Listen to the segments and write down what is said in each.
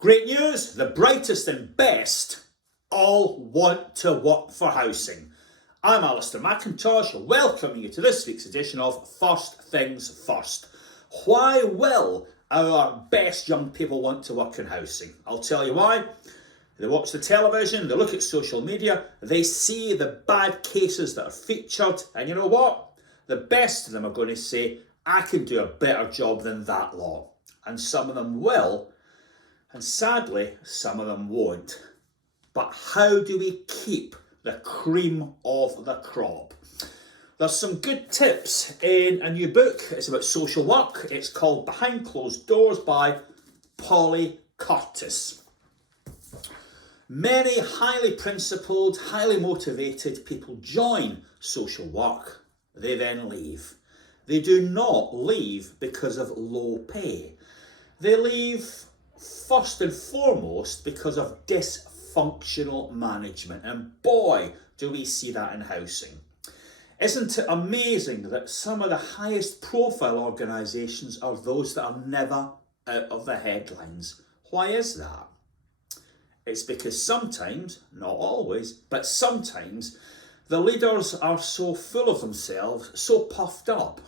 Great news, the brightest and best all want to work for housing. I'm Alistair welcoming you to this week's edition of First Things First. Why will our best young people want to work in housing? I'll tell you why. They watch the television, they look at social media, they see the bad cases that are featured, and you know what? The best of them are going to say, I can do a better job than that lot. And some of them will, and sadly, some of them won't. But how do we keep the cream of the crop? There's some good tips in a new book. It's about social work. It's called Behind Closed Doors by Polly Curtis. Many highly principled, highly motivated people join social work. They then leave. They do not leave because of low pay. They leave first and foremost because of dysfunctional management. And boy, do we see that in housing. Isn't it amazing that some of the highest profile organisations are those that are never out of the headlines? Why is that? It's because sometimes, not always, but sometimes the leaders are so full of themselves, so puffed up,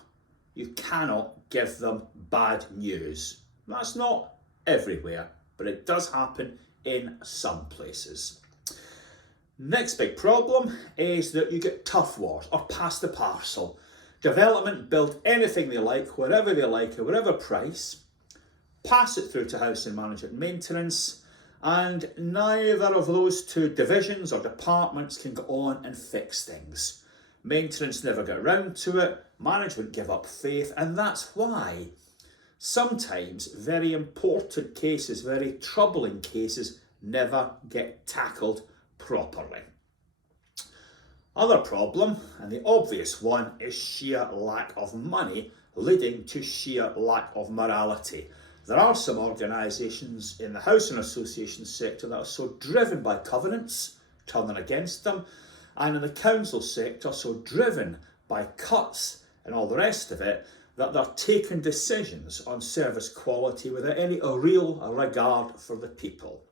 you cannot give them bad news. That's not everywhere, but it does happen in some places. Next big problem is that you get tough wars or pass the parcel. Development build anything they like, wherever they like, at whatever price, pass it through to housing management and maintenance, and neither of those two divisions or departments can go on and fix things. Maintenance never get around to it, management give up faith, and that's why sometimes very important cases, very troubling cases, never get tackled properly. Other problem, and the obvious one, is sheer lack of money, leading to sheer lack of morality. There are some organisations in the housing association sector that are so driven by covenants, turning against them, and in the council sector so driven by cuts and all the rest of it, that they're taking decisions on service quality without any real regard for the people.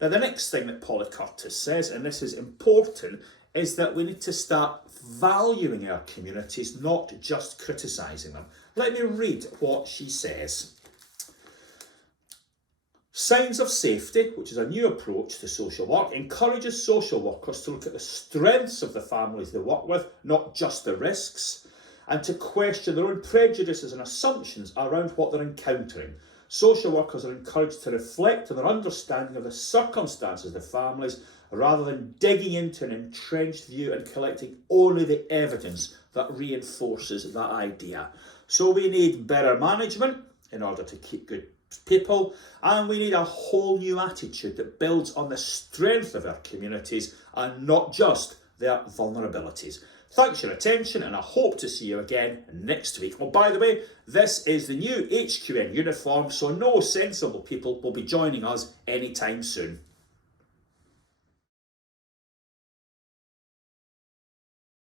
Now, the next thing that Polly Curtis says, and this is important, is that we need to start valuing our communities, not just criticising them. Let me read what she says. Signs of Safety, which is a new approach to social work, encourages social workers to look at the strengths of the families they work with, not just the risks, and to question their own prejudices and assumptions around what they're encountering. Social workers are encouraged to reflect on their understanding of the circumstances of the families rather than digging into an entrenched view and collecting only the evidence that reinforces that idea. So we need better management in order to keep good people, and we need a whole new attitude that builds on the strength of our communities and not just their vulnerabilities. Thanks for your attention, and I hope to see you again next week. Oh, by the way, this is the new HQN uniform, so no sensible people will be joining us anytime soon.